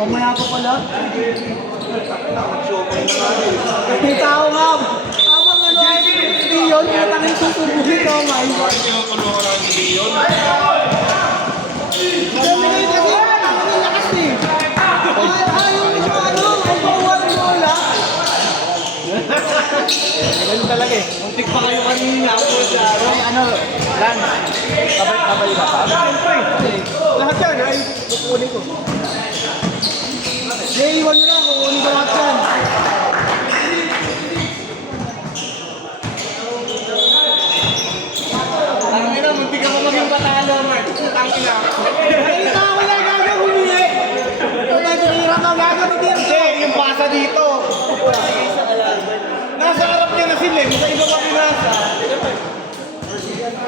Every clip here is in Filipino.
Mamaya ko pala. May tao nga. Habang ano ay Leon, matangin susubuhin ko, may. Tinutulungan lang si Leon. Dami kayo kasi, ang lakas eh. Ayaw nyo ano, ang bawal mo lang. Ganun talaga eh. Muntik pa kayo kanina. Ano, Lance, kabay ka pa? Siyempre, lahat yan ay kukunin ko. Iwan nyo lang, kukunin ko lahat yan. Tangin na, muntik ka pa maging patalo, Mark. Tangin na. Nakita ko na gaga humingi. Kung tayo tinirang ang gaga ni Dirce. Hindi, yung pasa dito. Nasa harap niya na si Lem, sa iba kami nasa.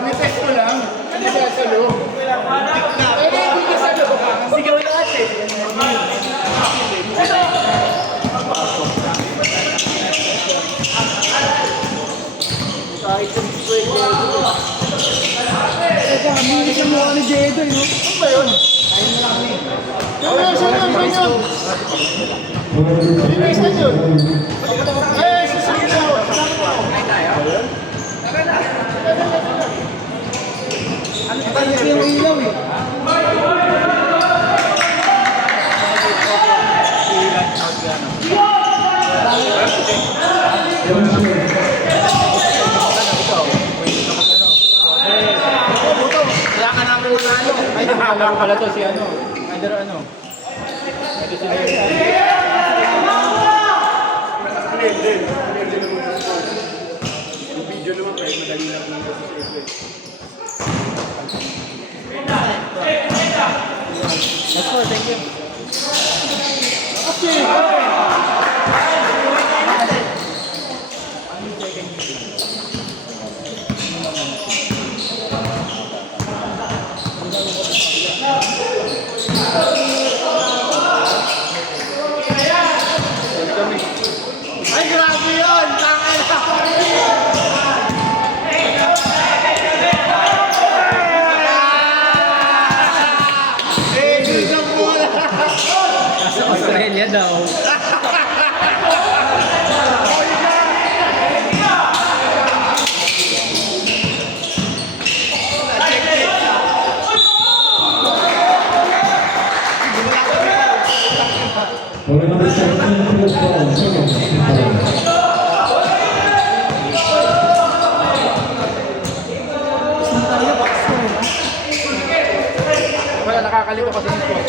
Minitest ko lang. Ano ba sa loob? Hindi ka sa loob. Sigaw lahat eh. Kahit yung pwede. Teka, hindi siya mukha ni Jedo, no? Ano ba yun? Ayun na lang kami. Ayun, saan yun? Saan yun? Sino isa yun? Eh, saan yun? Ano ba yung ilaw eh? Kaya ka namin manalo. Ay, nakalaro pala to si ano. Either ano. Ito si Yung video naman kahit madali lang dito sa Facebook. That's all, thank you. Ay, grabe yun! Tangay na! Sa Australia daw. Wala, nakakalito kasi yung score.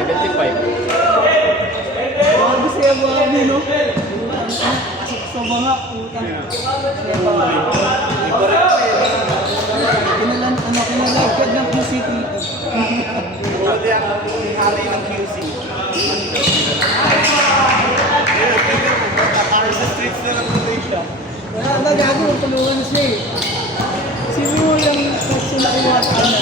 75. Grabe siya babi, no? Sa mga utang. Kinalagkad ng PCTV. Buti ang hari ng QC. Parang sa streets na lang tuloy siya. Wala na gago, tulungan na siya eh. Sino mo yung kaso na iwasan na?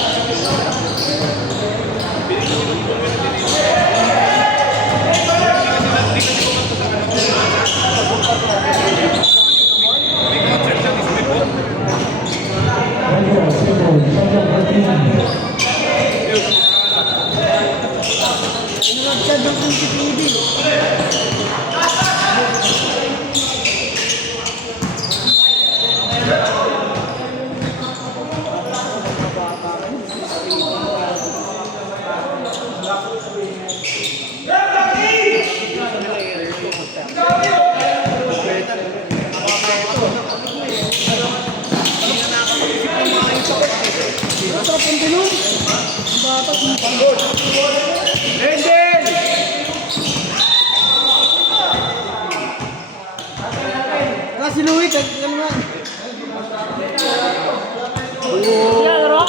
Kinalagkad ng PCTV. si Louie, ano nga. Yan, Ro?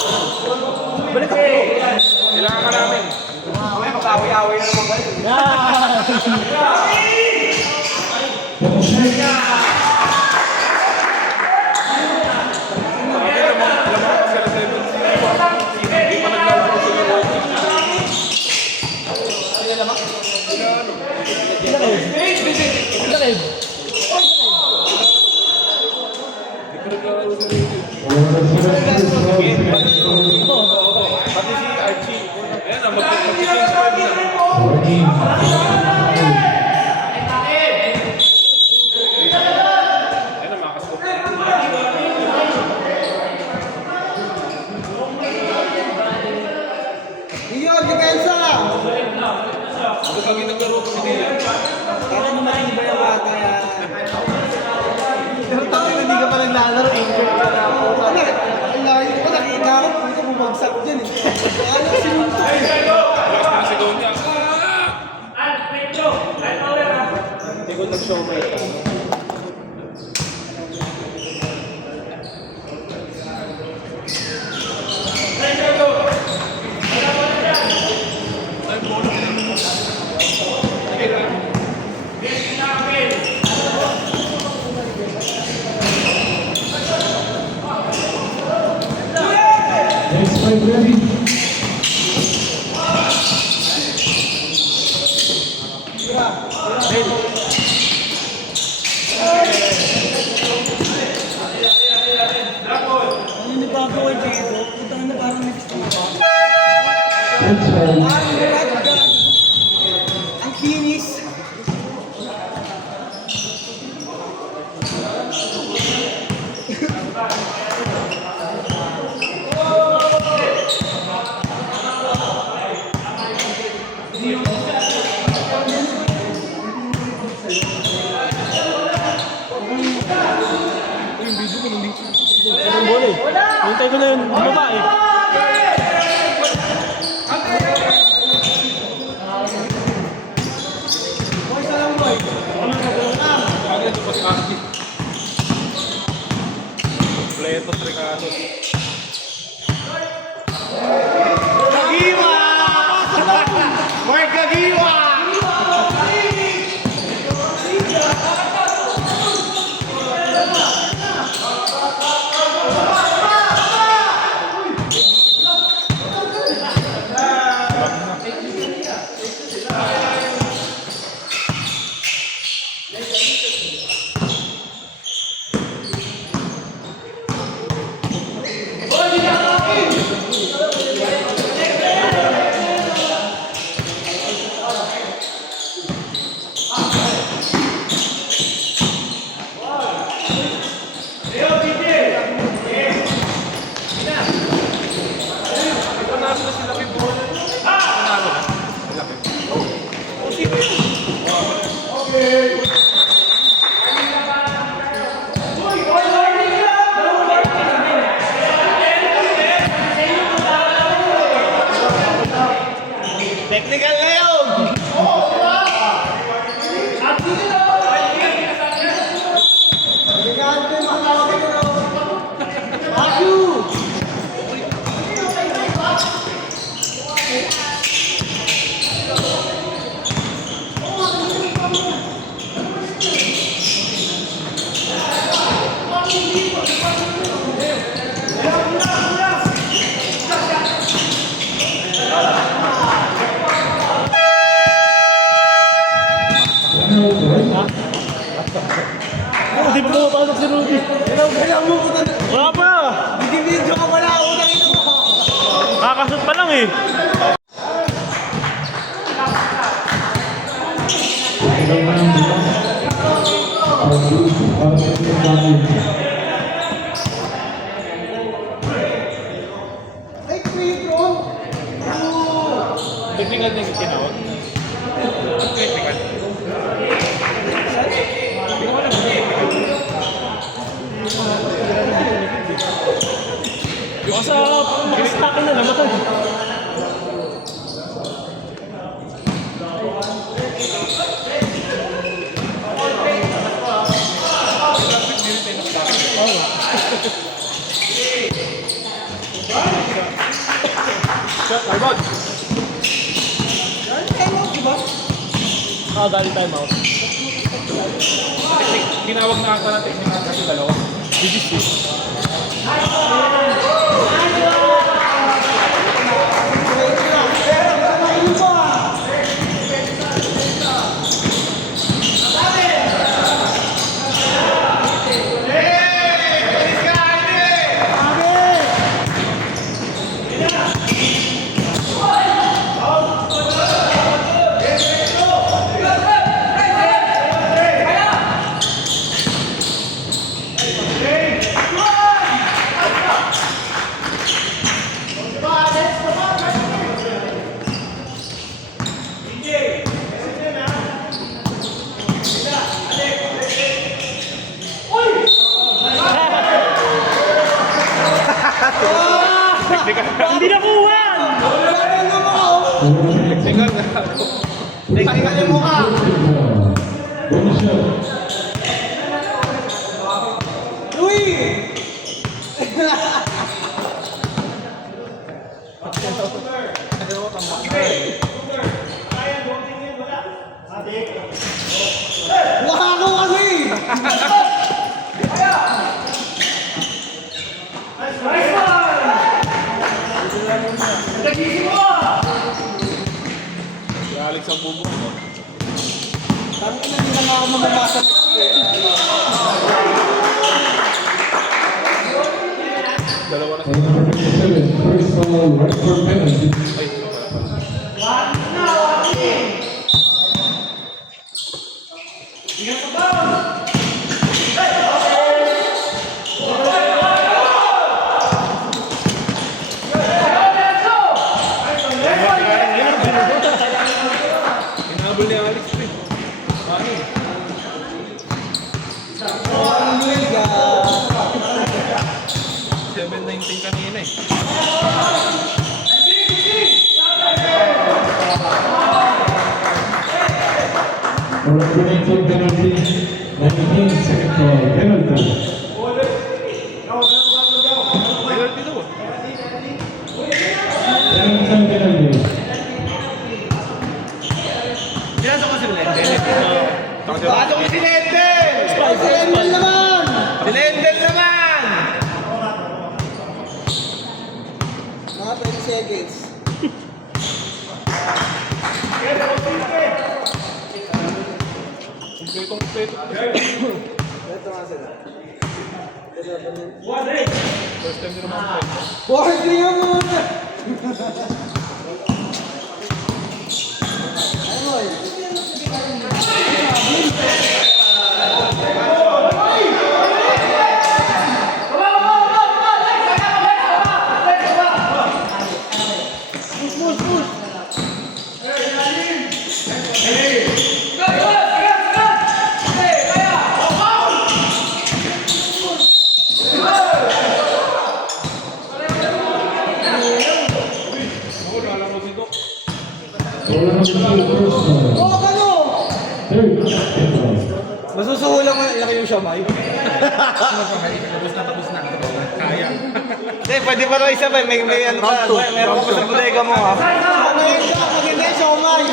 Balik ka. Kailangan ka namin. Mag-away-away na naman kayo. Yan! Hindi pa naglalaro sila Roy. Lakib. Pati si Archie. Ayan, mag-change na. Ayan, makakasok. Iyo, depensa! Kapag kami naglaro kami din. Para naman iba yung bata yan. Pero tayo hindi ka pa naglalaro, injured ka na po. Ang layo ko, nakita ko, puto bumagsak dyan eh. Ano, sinuntok eh. Lakas na sigaw niya. Hindi ko nag-show ba ito? Ano ni Pablo kay Diego? Putang na parang next to ang kinis. Anong bola eh? Hintay ko na yun, babae. Boy, salam boy. Ano ito pa si Archie? Completo, Ricardo. Kagiwa! Mark Kagiwa! Panalo na sila Pipo. Panalo na. Laki. Technical na yun! Regalo ko yung mga tawagin ko. Aku! Hindi pa pumapasok si Ruby. Kailangan mo puta na. Wala pa! Hindi video ka wala ako nakita mo. Kakasot pa lang eh. Ay, free throw. Technical din yung tinawag. Technical. Baka sa makastakin na namatay. makagaling time out. Tinawag na ata ng technical kasi dalawa. BBC. Hindi nakuha! Technical na ako. Pahinga niyo mukha. Uy! Wako kasi! Si Alex ang bubo mo. Parang hindi na nga ako mamamasa. Dalawa na Number 57, first foul, right for penalty. Ay, ito pala. Hinabol ni Alex. Ano eh? Ang liga. 7:19 kanina eh. Originating penalty, 19, second foul, penalty. Penalty daw ah. Second penalty. Pinasok ko si Lendel. Pasok si Lendel! Si Lendel naman! Si Lendel naman! Mga 20 seconds. Kompleto. Ito nga sila. First time nila mga Board nga muna! Ano eh? Number 2, first foul. Oh, ano? Third, second foul. Masusuhulan mo laki yung siomay. kaya. Hindi, pwede pa rin isa pa. May ano pa. Meron pa sa bodega mo ha. Siomay ka, maganda yung siomay.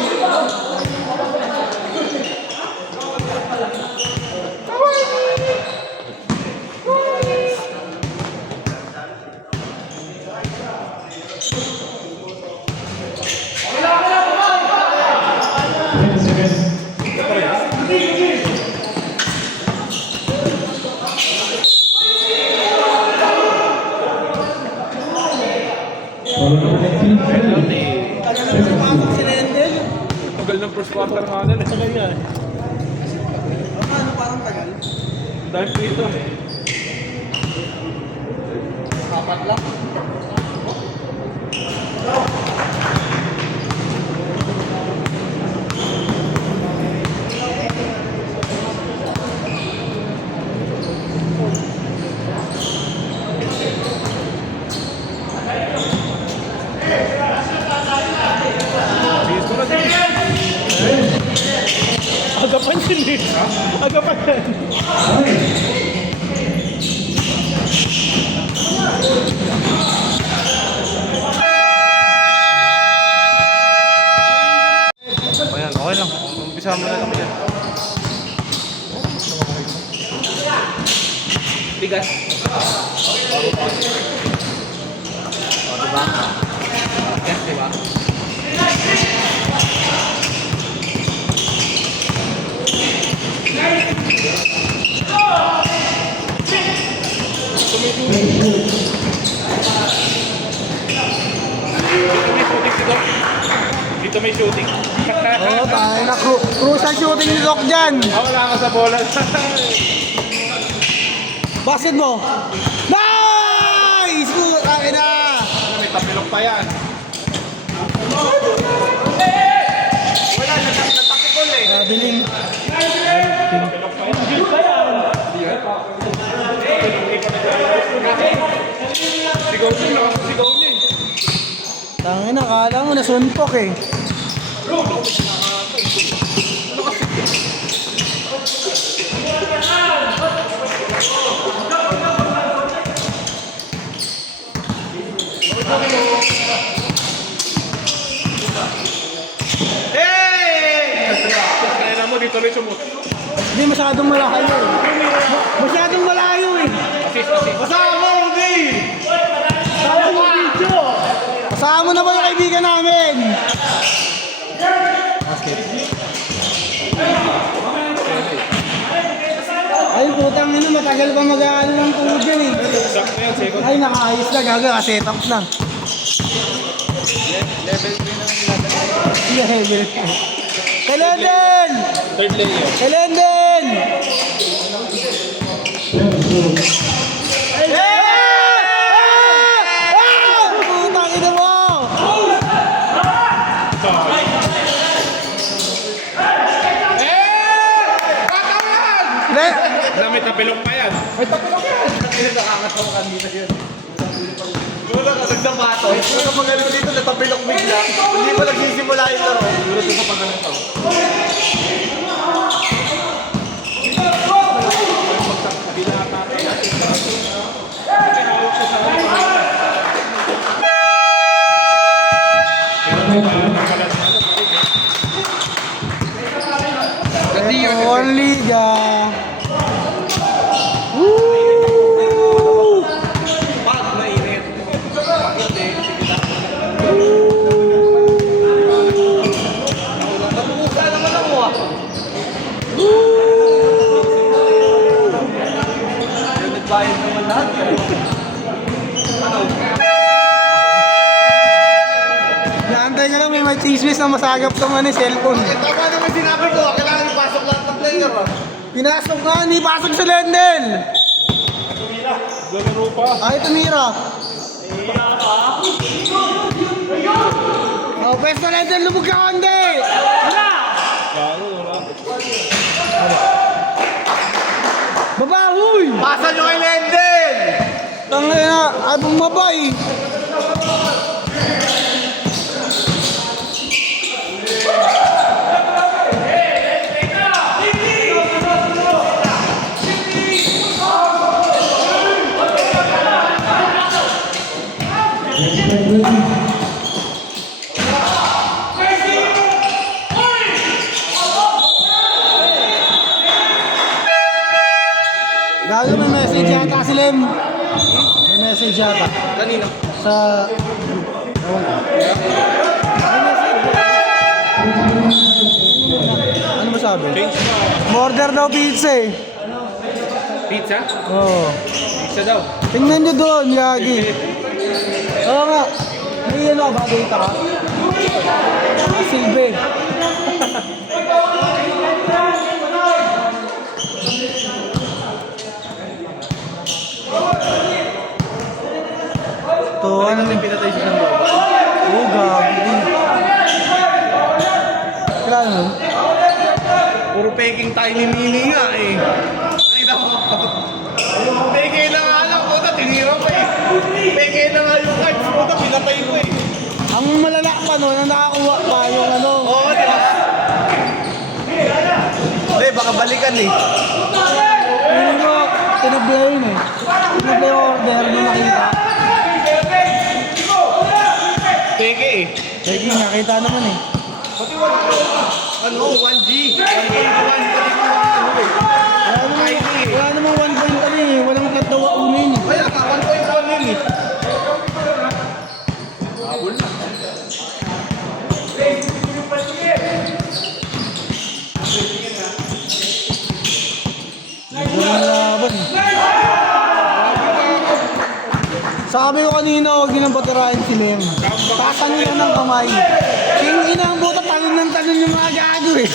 Number 19, penalty. Pasok si Lendel. Tagal ng first quarter nga nun eh. Tagal nga eh. Ano parang tagal? Dahil dito. Apat lang. Agapan yun eh. Agapan yan. Ayan, okay lang. Umpisa Isama na lang yan. Bigas. O, diba? Bigas, diba? Dito may shooting. Oo, tayo na. Crucial shooting ni Doc dyan. Wala ka sa bola. Basket mo. Nice! Akin na. May tapilok pa yan. Wala, natakikol eh. Biling. Sigaw niya, lakas ang sigaw niya eh. Tangin na, kala mo nasuntok eh. Kaya mo, dito rin sumut. Hindi masyadong malayo eh. Masyadong malayo eh. Assist. Kasama mo, hindi! Kasama mo video! Kasama na ba yung kaibigan namin? Ay, putang ina, matagal pa mag-aano ng tubig yan eh. Sakto yan, second. Ay, nakaayos na, gaga, set up na. Level 3 na nila. Level. Kelenden! Third layer. Kelenden! Putang ina mo! Na may tapilok pa yan. Wala ka nagsapatos. Wala pag ano dito, natapilok bigla. Hindi pa nagsisimula yung laro. Wala sa pag ano to. One Liga. Woo! Pag mainit. Pag hindi, sige na. Nabuka naman ako ah. Yung nagbayad naman lahat eh. Ano? Naantay ka lang, may chismis na masagap tong ano, cellphone. Tama naman sinabi ko, kailangan ipasok lahat ng player ah. Pinasok nga, hindi pasok sa Lendel. Gularo pa. Ay, tumira. Oh, pwesto Lendel, lubog ka konti. Baba, huy! Pasa nyo kay Lendel! Tangay na, ay bumabay. Gago, may message yata si Lem. May message yata. Kanino? Sa... Ewan ko. May message yata. Ano ba sabi? Order daw pizza eh. Pizza? Oo. Pizza daw. Tingnan nyo doon, Yagi. Oo nga. May ano ba? Data ka? Silbe. To, ano Yung pinatay sa Sandoval. Oo, gabi. Kailangan mo? Puro peking tayo ni Mini nga eh. Nakita mo? Peke na nga lang, puta, tinira pa eh. Peke na nga yung cards, puta, pinatay ko eh. Ang malala pa no, na nakakuha pa yung ano. Oo, di ba? Eh, baka balikan eh. Hindi mo, tinublay yun eh. Tinublay yung order nung nakita. Peke eh. Sige, nakita naman eh. Pati Ano, 1G. 1.1. Wala namang 1 point ano eh. Walang katawa uno yun eh. Kaya ka, 1.1 yun eh. Walang laban eh. Sabi ko kanina, huwag yun ang patirahin si Lem. Tatanin lang ng kamay. King inang buta, tanong ng tanong yung mga gago eh.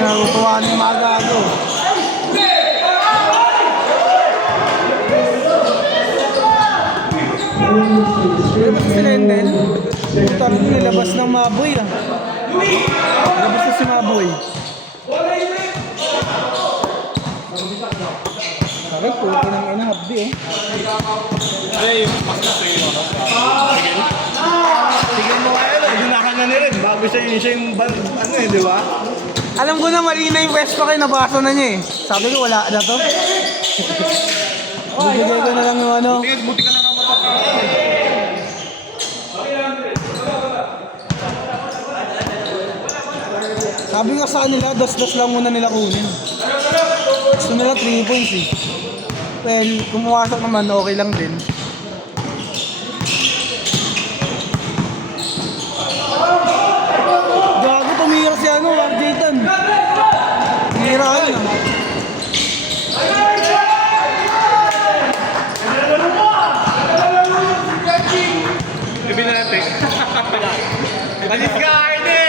Nakutuwa ng mga gago. Pero ba't si Lendel? Puta rin nilabas ng Maboy ah. Nilabas na si Maboy. Sabi, puto ng ina, habdi eh. Sige mo kayo lang, ginahan na rin. Bago siya yung ano eh, di ba? Alam ko na mali na yung pwesto kayo, nabasa na niya eh. Sabi ko wala na to. Bibigay ko na lang yung ano. Tingnan, buti ka na nga matapang. Sabi ko sa kanila, dos-dos lang muna nila kunin. Gusto nila 3 points eh. Well, kung pumasok naman, okay lang din. Gago, tumira si ano, Arjaytan. Tumira ka yun ah. Gabi na natin. Alis ka, Arne!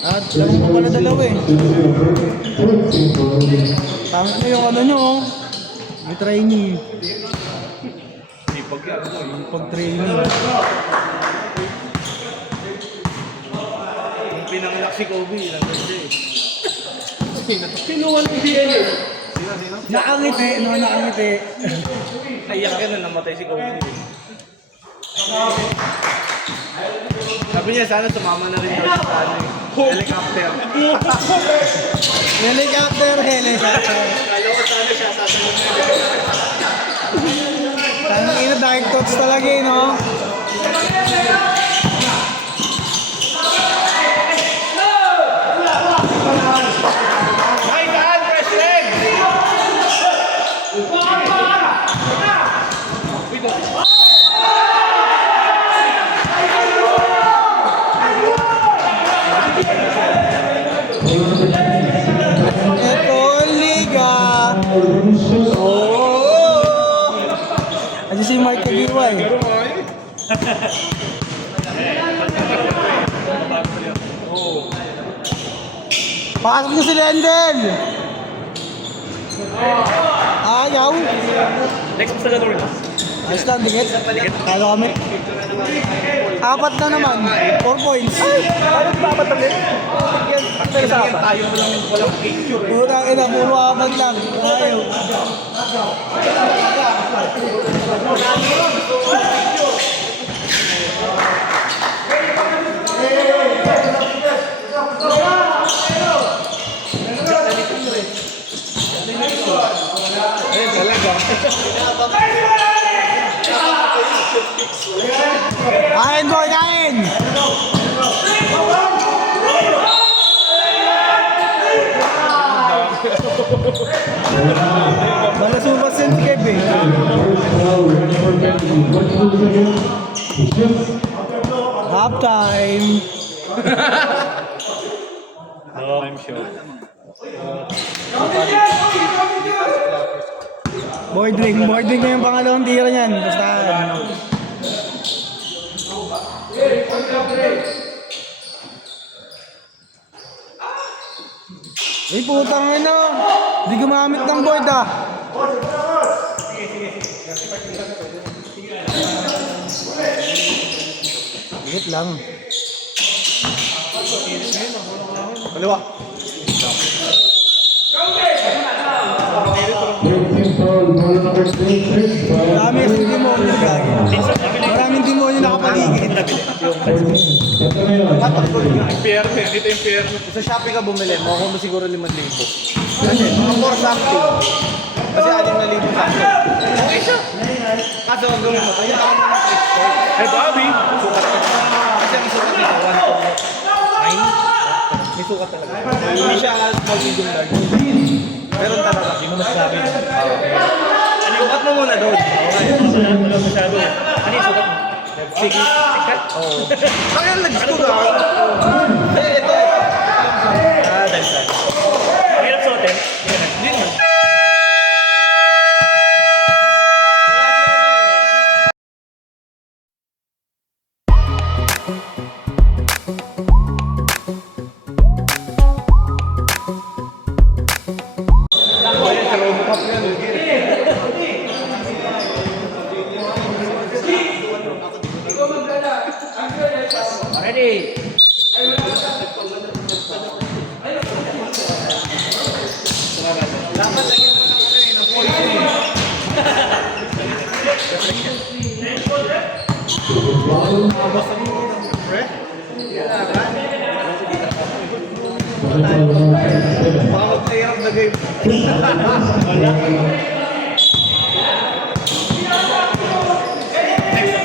At alam ko pala dalawa eh. Tangit na yung ano nyo oh. May training. Yung pag-training. Yung pinangalak si Kobe, nandun siya eh. Kinuha ng DNA. Sino? Nakangiti, no, nakangiti. Naiyak ka na, namatay si Kobe. Sabi niya, sana sumama na rin daw siya sa ano eh. Helicopter. Helicopter, helicopter. Kala ko sana siya sasagot na. Tanong ina, dark thoughts talaga eh, no? Ay, daan, press leg! Eto, liga. Oh! Ano si Mark Kagiwa eh. Pasok niyo si Lendel! Ayaw! Next sa ganun. Ayos lang, dikit. Talo kami. 4 na naman. 4 points. Ano ba ba tabi? Pero sa akin, tayo walang picture eh. Puro ina, puro 4 lang. Ayaw. Ayun talaga. Kain boy, kain! Malasupas yan si Kev eh. Half time. I'm sure. Board ring na yung pangalawang tira niyan. Basta. Ay putang ina. Hindi gumamit ng board ah. Higit lang. Kaliwa. Impyerno eh. Dito impyerno. Sa Shopee ka bumili, makuha mo siguro 5,000. Kasi mga 4 something. Kasi 6,000 something. Okay siya. Kaso ang gawin mo, kaya ako muna sa export. Hey, Bobby! Sukat ka. Kasi ang sukat nito, 1.9. May sukat talaga. Hindi siya small medium large. Meron talaga. Hindi mo masasabi. Sukat mo muna doon. Okay. Masyado. Ano yung sukat mo? Sige. Oo. Kaya nag-school ka. Ito. Dahil sa. Mahirap suotin. Ready? Baka mag-play the game.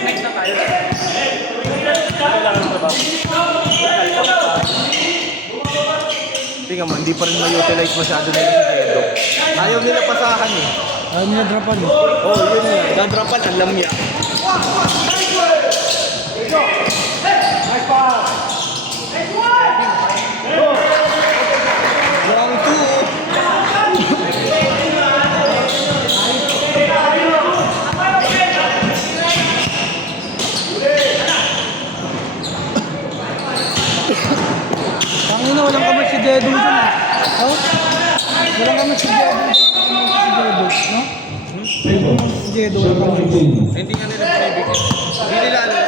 Next na tayo. Tingnan mo, hindi pa rin ma-utilize masyado na yung Edo. Ayaw nila pasahan eh. Ayaw nila drapan eh. Oo, yun yun. Dadrapan, alam niya. Long two. Tangina, walang kamay si Dedo dun eh. Oh? Walang kamay si Dedo. No? Si Dedo, walang kamay. Hindi nga nila pinibigyan. Hindi nila alam.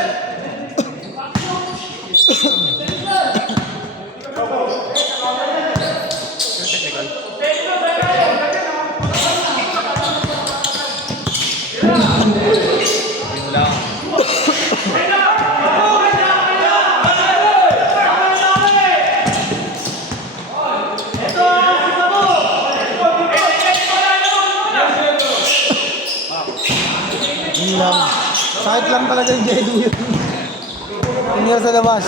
Yun lang. Sakit lang talaga yung Dedo yun. Tingnan sa labas.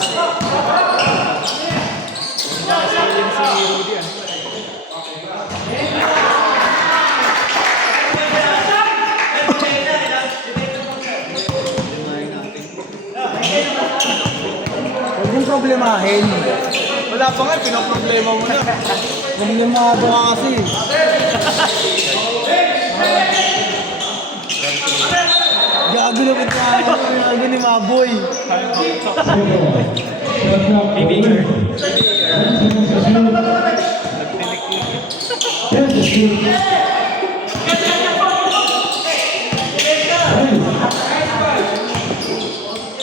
Huwag mong problemahin. Wala pa nga, pinaproblema mo na. Problemado ka kasi. Gago na pagka gago ni Maboy. Bibigger.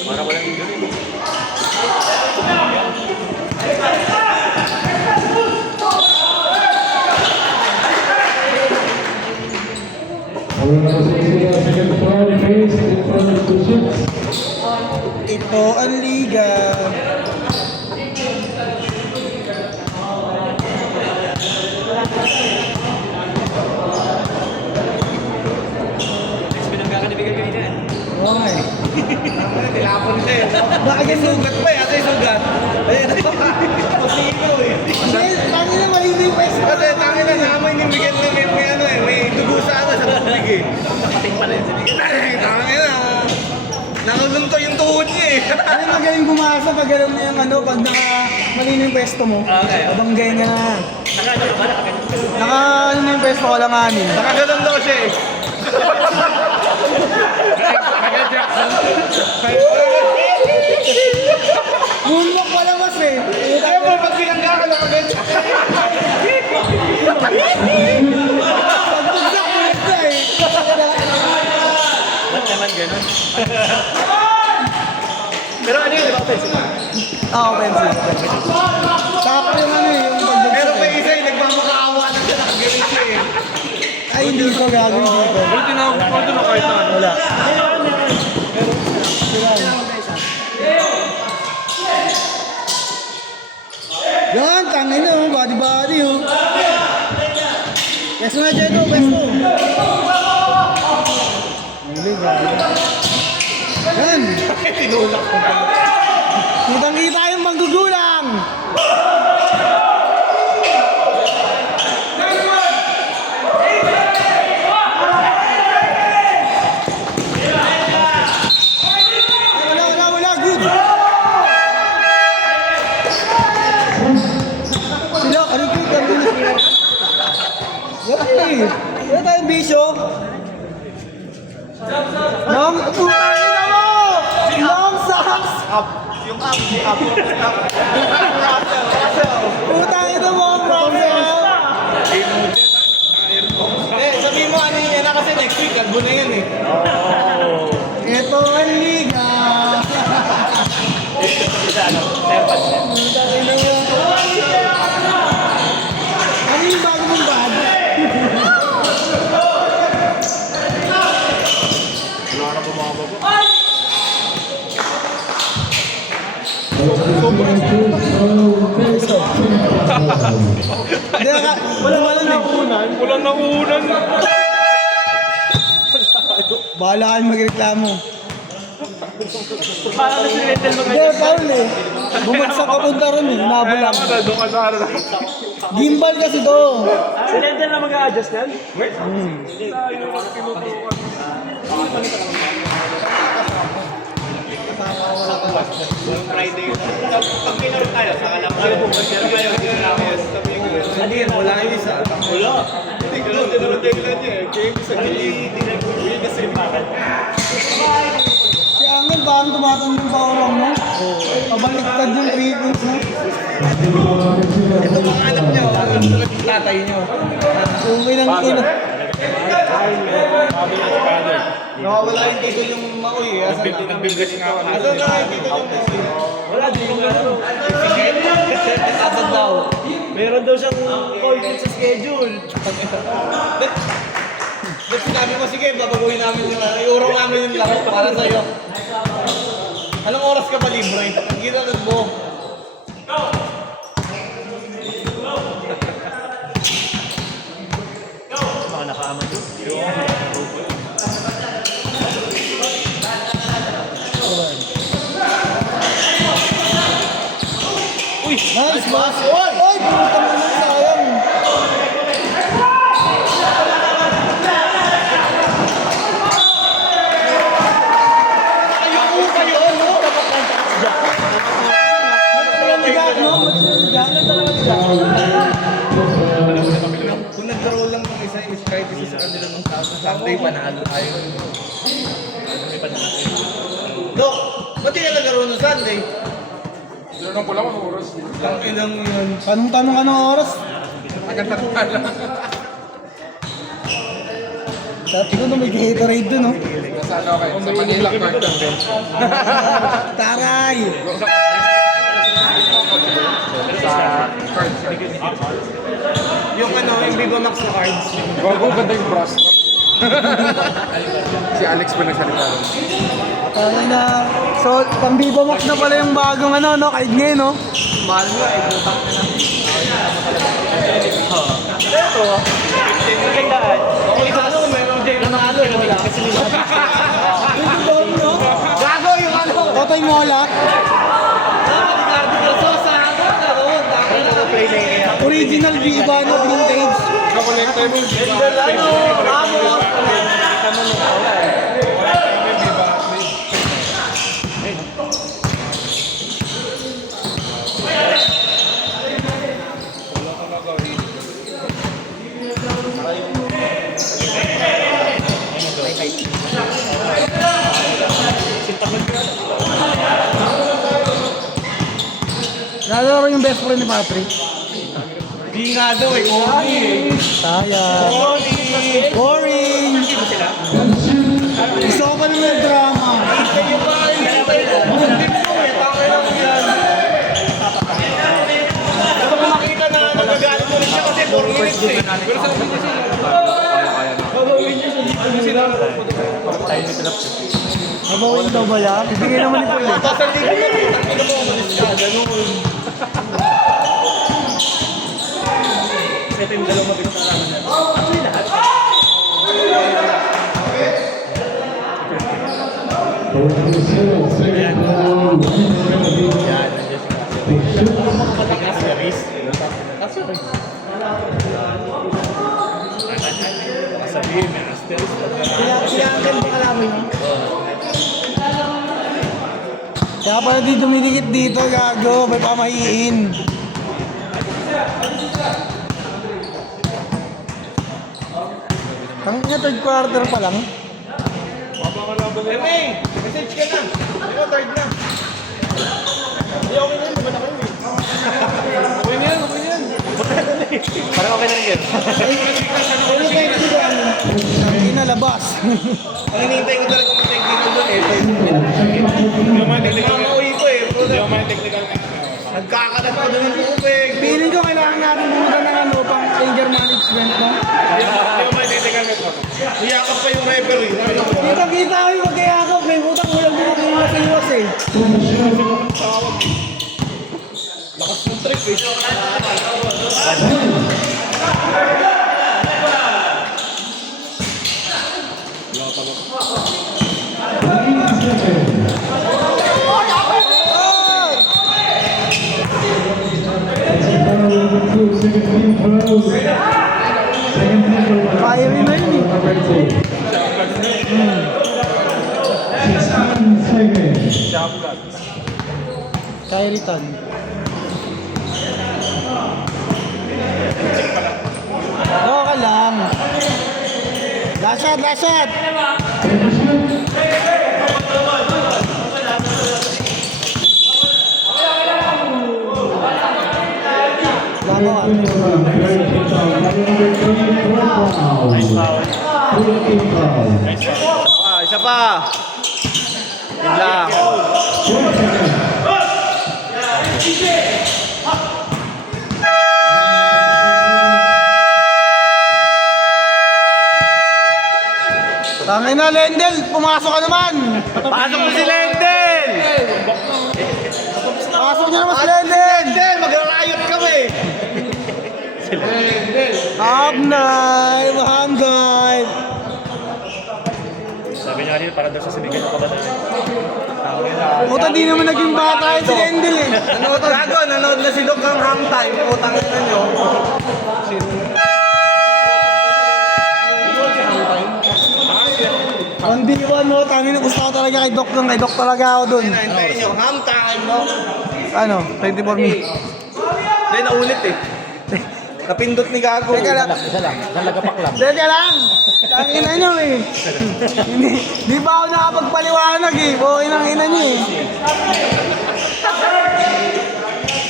Para walang injury. Ito ang liga. Next pinanggakan ni Bigger kanina. Okay. Tilapon siya eh. Bakit Sugat pa eh, ate sugat. Ayan. Pasino eh. Tangi na malino yung pwesto. Kasi tangin na naman yung bigyan na may ano eh, may dugo sa ano, sa tubig eh. Nakating pala yun si Bigger. Tangin na. Nakalunto yung tuhod niya eh. Ano magaling bumasa pag alam mo yung ano, pag malino yung pwesto mo. Okay. Pabanggay niya na. Nakano ka ba? Nakagano. Naka ano na yung pwesto ko lang anin. Nakaganon daw siya eh. Michael Jackson. Moonwalk pala mas eh. Kaya mo, pag pinangga ka lang agad. Pagbagsak mo ito eh. Ba't naman ganun? Pero ano yun, di ba? Ah, offensive. Sakto yung ano eh, yung pagbagsak. Pero may isa eh, nagmamakaawa na siya, nakaganon siya eh. Ay, hindi ko gagawin dito. Pero tinawag ko doon kahit na ano. Wala. Tinulak ko pa. Kitang-kita yung manggugulang! Wala, good! Sila, ano ko yung ganda na? Wala tayong bisyo. Long, putangin mo! Long socks! Yung up, si up. Putangin mo, Russell! Sabihin mo ano yun na kasi next week, kalbo na yun eh. Ito ang liga! Putangin mo. Ano yung bago mong bag? Hindi, wala nakunan. Walang nakunan. Bahala kayong magreklamo. Parang na si Wendell mga Hindi, Paul eh. Bumagsak ka punta ron eh. Nabol lang. Doon ka sa harap. Gimbal kasi to. Si Wendell na mag-a-adjust yan? Friday. Pag pinaro tayo, sa alam ko. Ano yun? Wala yung isa. Wala. Hindi ko lang tinurutay lang niya. Game sa game. Uy, kasi Si Angel, parang tumatang yung bawang mo. Pabaliktad yung 3 points mo. ito mga anak niyo. Ang tatay niyo. Umay ng kin. Nawawala yung tito yung maoy. Nagbigas nga ako. Ano na yung tito yung maoy? Wala, di ko gano'n. Agad daw. Meron daw siyang call sa schedule. Ba't sinabi mo, sige, babaguhin namin yung iurong namin yung laro para sa'yo. Anong oras ka pa libre? Ginanod mo. Baka nakaamad yun. Nice, boss. Oy, puta mo na sayang. Ayoko kayo, no? Walang bigat, no? Bigat. Kung nagkaroon lang ng isa, kahit isa sa kanila ng tao, sa Sunday, panalo tayo. Dok, ba't di ka nagkaroon ng Sunday? Doon ko lang ang oras. Ang inang yun. Tanong-tanong anong oras? Agad na pala. Dati ko na may Gatorade dun, no? Nasa ano kayo? Sa Manila, Carter. Taray! Sa cards. Yung ano, yung Viva Max na cards. Gago, ganda yung brass. Si Alex pa nagsalita rin. Tangin na. So, pang Viva Max na pala yung bagong ano, no? Kahit ngayon, no? Mahal nga eh, butak na lang. Ito, magandaan. Okay, sa ano, meron din nanalo eh, wala. Kasi nila. Yung doon, no? Gago yung ano! Totoy Mola. Ricardo Grasosa, nagkaroon. Dami na play na yan. Original Viva, no? Vintage. Nakolekta mo. Ano, Ramos. Nalaro yung best friend ni Patrick. Di nga daw eh, Cody eh. Sayang. Boring! Gusto ko pa naman yung drama. Yung mga hinihintay ko, mga team ko eh, tangay lang yan. Gusto ko makita na nagagalit ulit siya kasi 4 minutes eh. Pero sa ulit kasi, gagawin niya siya. Mabawin daw ba yan? Bibigay naman ni Paul eh. Tapos hindi ko na rin, hindi mo umalis ka, ganun. Ito yung dalawang mabigat na naman natin. Actually, lahat. Brazil, second foul, one penalty. They shoot. Sabihin, may asterisk. Kailangan ba kalamin mo? Kaya pala di dumidikit dito, gago. May pamahiin. Ang third quarter pa lang. Hey, message ka na. Ito, third na. Hindi, okay na yun. Ba't ako yun? Okay na yan, okay na yan. Parang okay na rin yun. Ano pa yung ang inalabas? Ang hinihintay ko talaga yung technical doon eh. Hindi mo technical. Mamauwi ko eh. Hindi mo technical. Nagkakalat pa doon ng tubig. Feeling ko kailangan natin pumunta ng ano, pang anger management, no? Hindi mo technical. Iyakap pa yung referee. Kita-kita ko yung magkayakap, may utang ulang din ako yung nasa eh. Lakas ng trip eh. Fiery na yun eh. 16 seconds. Kyrie Tan. Okay lang. Last shot, last shot! Isa pa. Yun lang. Tangin na, Lendel! Pumasok ka naman! Pasok mo si Lendel! Pasok niya naman si Lendel! Lendel, mag-riot kami! Up night! Mahangay! Sabi niya kanina, parang daw sa sinigay ng kabataan. Puta, di naman naging bata yun si Lendel eh. Nanood na si Doc ng hang time. Utang na nyo. On D1 mo, tangin na gusto ko talaga kay Doc lang. Kay Doc talaga ako dun. Hintayin nyo. Hang time, no? Ano? 24 minutes. Hindi, naulit eh. Napindot ni Gago. Teka lang. Isa lang, nalagapak lang. Teka lang! Tangin na nyo eh. Di ba ako nakapagpaliwanag eh. Buhay ng ina nyo eh.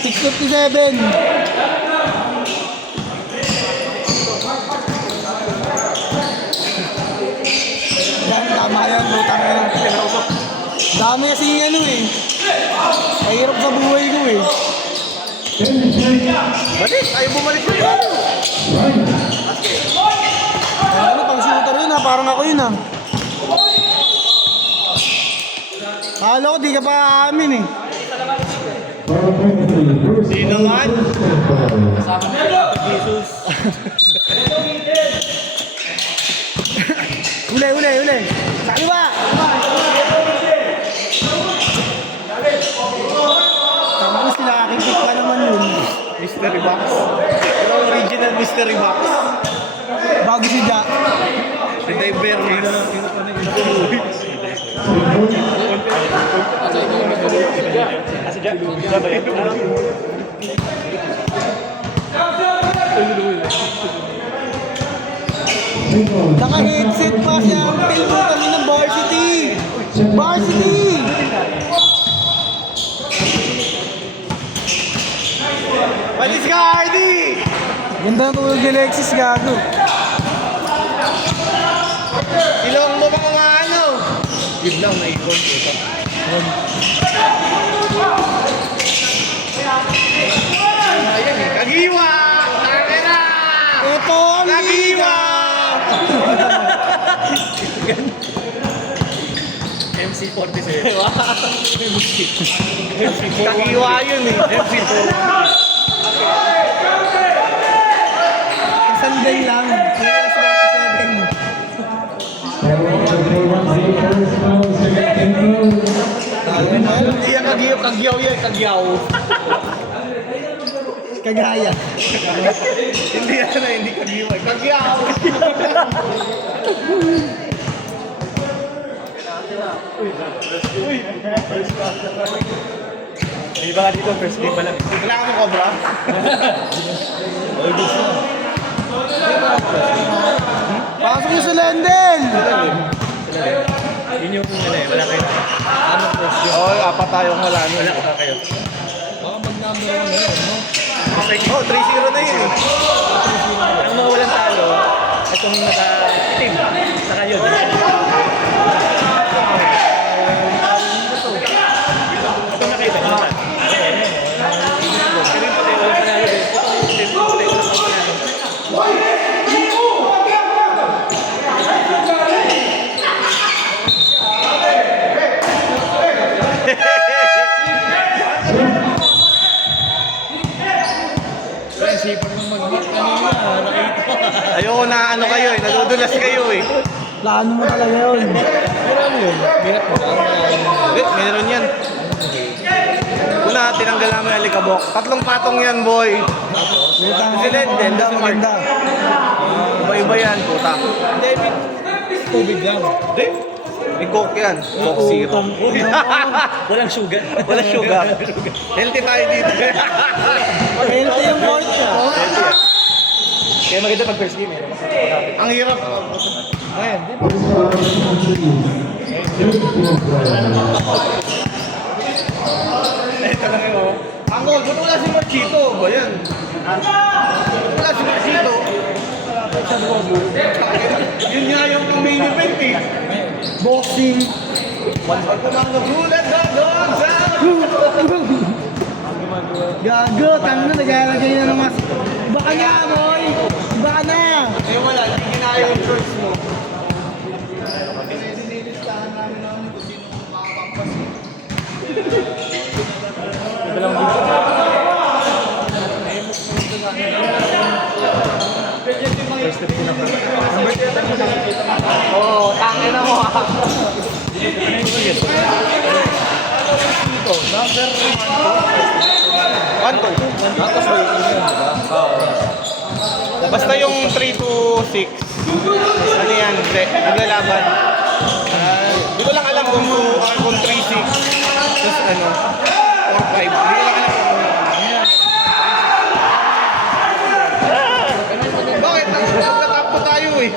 6:57. Yan, tama yan. Butang yan. Dami kasi ano eh. Mahirap sa buhay ko eh. Balik! Ayaw bumalik sa iyo. Ano, pang shooter yun ha. Parang ako yun ha. Akala ko di ka pa aamin eh. Di naman. Uli, uli, uli. Sabi ba? Tama sila, kakikip pa naman yun. Mystery box. Ito ang original mystery box. Bago si Ja. Si Dave Berry. Kasi dyan ba yun? Naka-headset pa siya. Ang pilmo kami ng varsity. Varsity! Malis ka, Hardy! Ganda ng tulog ni Lexis, gago. Ilong mo mga ano? Yun lang, naikon. Ayan eh, kagiwa! Tangina! Ito ang Kagiwa! MC47. Kagiwa yun eh. Sandal lang. Kaya sa 7. Second foul, second foul. Hindi yan kagyaw, kagyaw yan, kagyaw. Kagaya. Hindi yan na, hindi kagyaw, kagyaw. May iba nga dito, first game pa lang. Wala ka mo cobra? Pasok niyo sa Lendel! Yun yung ano eh, wala kayo. Anong first game? Oo, apat tayong wala. Wala kayo. Oh, 3-0 na yun eh. Ang mga walang talo, itong naka-team. Saka yun. Itong nakaiba, naman. Pero yung puti, walang panalo din. Itong puti, walang panalo. Ayoko na ano kayo eh, nadudulas kayo eh. Plano mo talaga yun. Meron yan. Una, tinanggal namin ang alikabok. 3 patong yan, boy. Putang Si Lendel, maganda, si Mark. maganda. Iba-iba yan, puta. Tubig lang. Hindi. May coke yan. Coke zero. Walang sugar. Walang sugar. Healthy tayo dito. Healthy yung court siya. Kaya maganda pag first game eh. Ang hirap. Ayan, di ba? Ito lang yun, oh. Angol, ba't wala si Marchito? Ba yan? Ba't wala si Marchito? Yun nga yung main event eh. Boxing. Pag kumanggulat na doon sa... Gago, tangin na, naglalagay na ng mas... Baka na, boy! Baka na! Eh wala, hindi ginaya yung shorts mo. First step ko na. Oo, tangin na mo ha. Number 1, 2. Basta yung 3 to 6. Ano yan? Hindi. Naglalaban. Hindi ko lang alam kung 3, 6. Tapos ano? 4, 5. Hindi ko lang alam kung bakit? Nagtatap po tayo eh.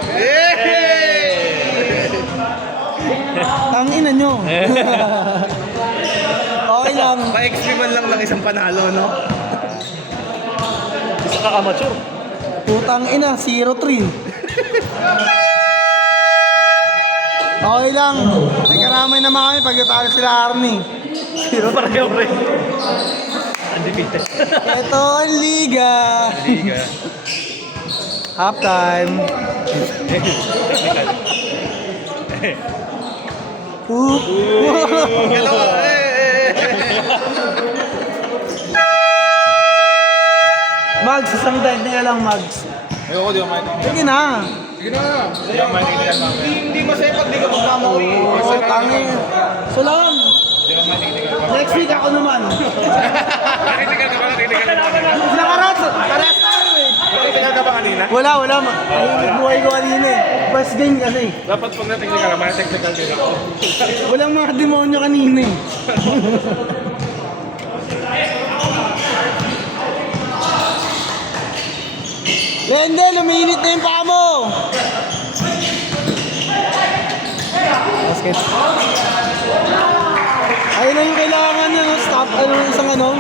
Tangina nyo. Okay lang. Pa-XP man lang ng isang panalo, no? Isa ka amateur. Putang ina, 0-3. Okay lang. May karamay naman kami pag natalo sila Arnie. Pareho rin. Undefeated. Ito ang liga. Liga. Halftime. Oop. Hello, Mags, isang dahil na lang, Mags. Ayoko, di ako maintindihan. Sige na. Sige na. Di ako maintindihan mamaya. Hindi masaya pag di ka magmamawi. Oo, tangin. So lang. Di ako maintindihan. Next week ako naman. Nakikinig ka ba? Nakikinig ka ba? Nakarat. Pares tayo eh. Nakikinig ka ba kanina? Wala. Tahimik buhay ko kanina eh. First game kasi. Dapat pag natingin ka lang, may technical din ako. Walang mga demonyo kanina eh. Lendel, umiinit na yung paa mo! Basket. Ayun na yung kailangan nyo, no? Stop, isang ano?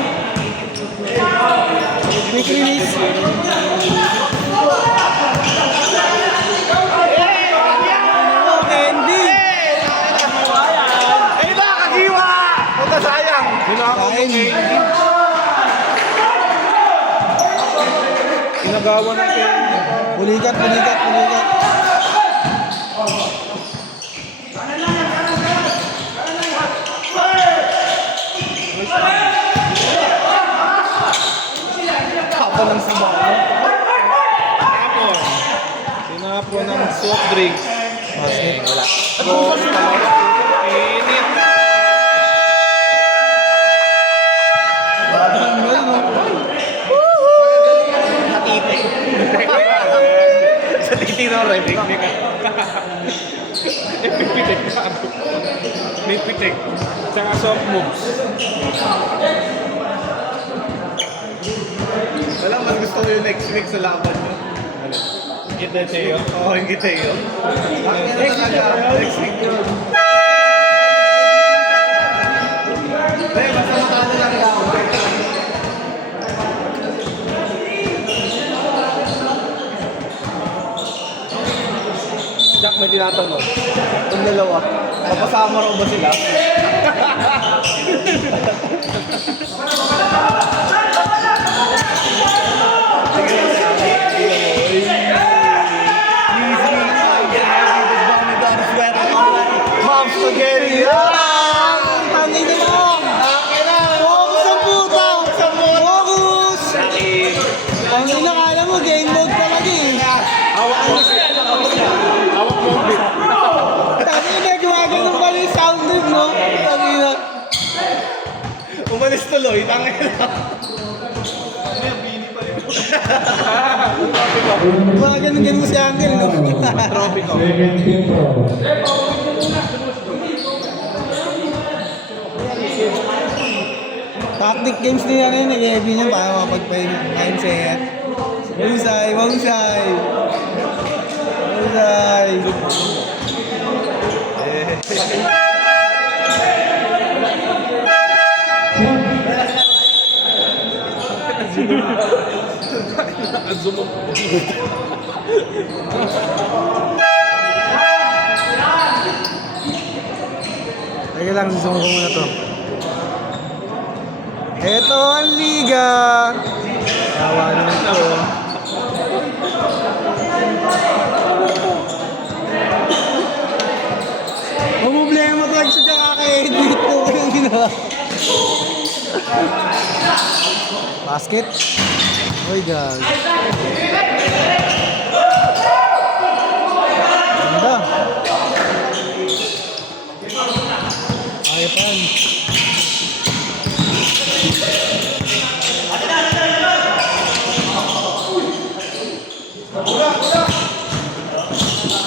Quick release. Oh, Candy! Ay ba, kagiwa! Puta sayang. Kain. Inagawa ng Pulikat. Tapo ng sabaw. Sinapo ng soft drinks. Basket. Wala. Init. Quick. Tsaka soft moves. Wala, mas gusto ko yung next week sa laban nyo. Kita sa'yo. Oo, yung Giteo. Next week yun. Hey, basta matalo lang ako. Jack, may tinatanong. Yung dalawa, papasama raw ba sila? Mom spaghetti! Tangin na mo! Focus ang puta! Focus! Tangin na, kala mo, game mode talaga eh. Hawak mo. Hawak mo. Tangin na, gumagano pala yung sound trip, no? Tangin na. Umalis tuloy, tangin na. Gumagano si Uncle, no? Trophy ko. Second team foul. Tactic games din yan yun, nag-heavy niya para makapagpahinga. Mindset. Mahusay, mahusay. Mahusay. Teka lang, zoom ko muna to. Ito ang liga. Awa naman to. Ang problema to ay siya kaka-edit ko. Anong ginawa? Basket? Oy, guys. Ganda. Ayapan.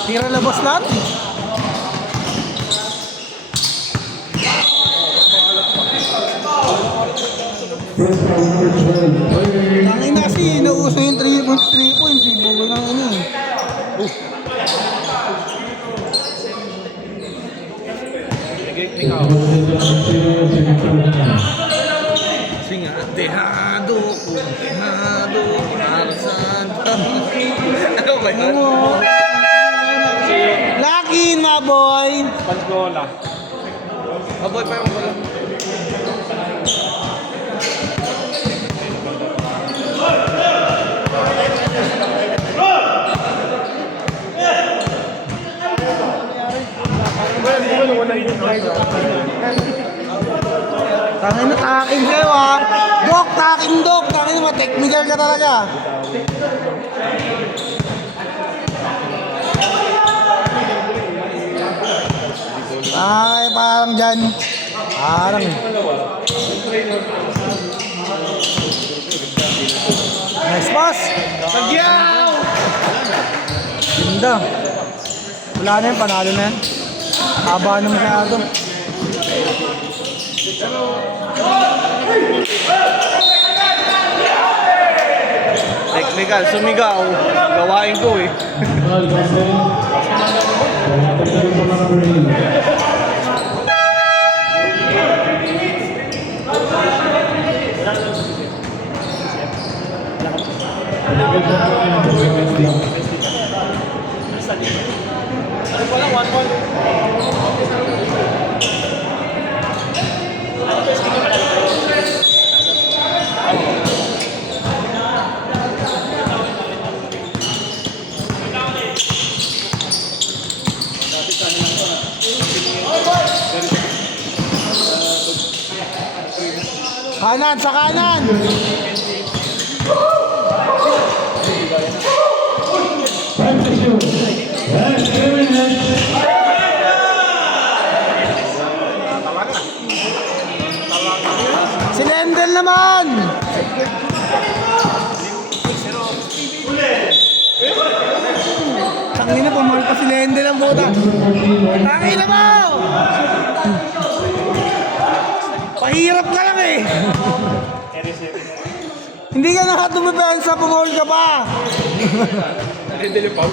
Tira labas lahat. First foul number 12. Tangin na kasi, nauso yung 3 points, 3 points. Bugoy ng ano eh. Second foul. Singa, dehado ko, arasan. Ano ba yun? Lucky, my boy! Paggola. Aboy pa yung bola. Tangin na, taking kayo ah! Dok, taking dok! Tangin na, technical ka talaga! Ay, parang dyan. Parang. Nice pass! Nagyaw! Ganda. Wala na yan, panalo na yan. Haba na masyado. Technical, sumigaw. Gawain ko eh. Foul number 10. Second foul number 8. Second foul number 17. Kanan, sa kanan! Time to shoot. Last 3 minutes. Si Lendel naman! Tangina, pumal pa si Lendel ang buta. Tangina mo! Mahirap ka lang eh. Hindi ka na tumipensa, pumol ka pa. Hindi pa.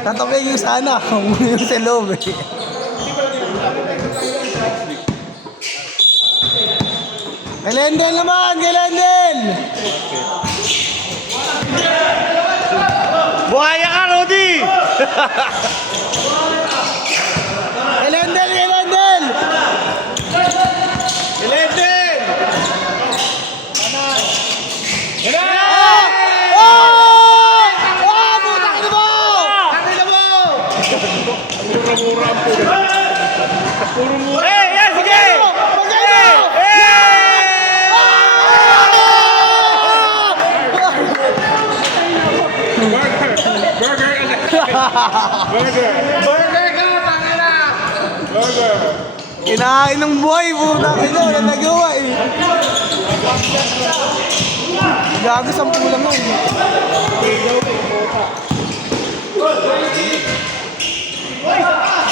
Tatapin yung sana, yung sa loob eh. Kay Lendel naman, kay Lendel! Buhaya ka, Rudy! Kay Lendel, kay Lendel! Ilendel! Ah! Oh! Ah! Putang ina mo! Tangina mo! Mura-mura ang pula. Eh, yan, sige! Magkano? Burger ka na. Burger. Burger ka, tangina! Burger. Kinain ng buhay, putang ina, wala nagawa eh. Gago, 10 lang yun.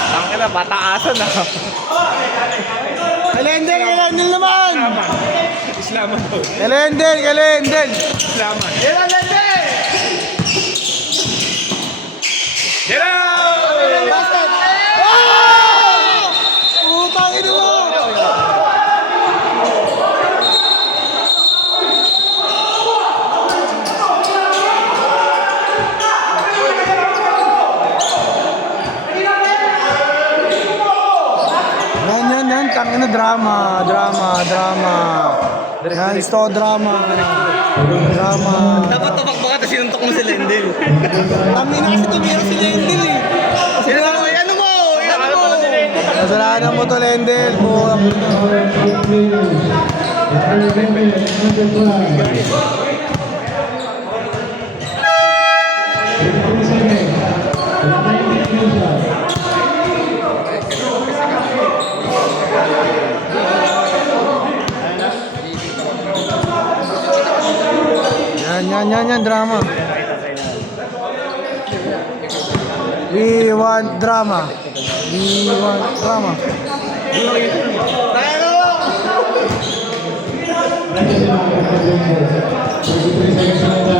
Tangina, bataasan na. Kay Lendel naman! Islaman daw. Kay Lendel! Islaman. Yan ang Lendel! Get out! Basket! Ah! Putang ina mo! Yan, tangina drama. Yan, gusto ko drama. Dapat tapak baka tapos sinuntok mo si Lendel. Tangina kasi tumira si Lendel eh. Ano mo? Kasalanan mo to, Lendel. Yan, drama. We want drama.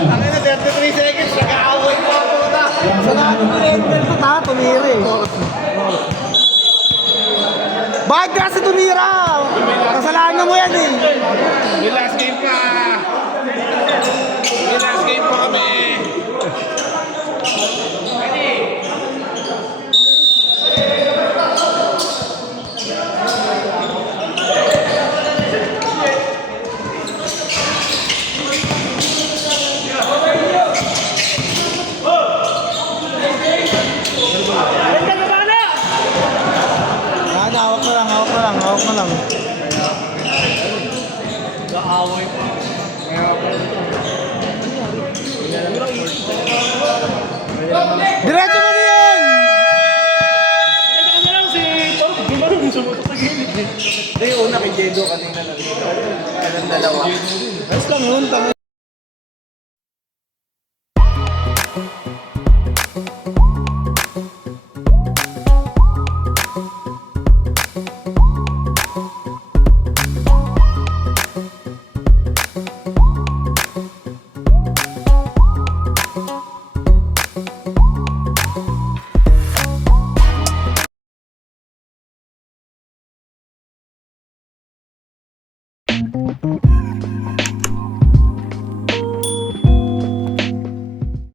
Tangina, 33 seconds, nag-aaway pa ako na. Kasalanan mo Lendel to ta, tumira eh. Bakit kasi tumira? Kasalanan mo yan eh. May last game pa. May last game pa kami. Hawak mo lang. Diretso mo yan! Hindi, una kay Jedo kanina lang. Dalawa. Ayos lang yun, tangin.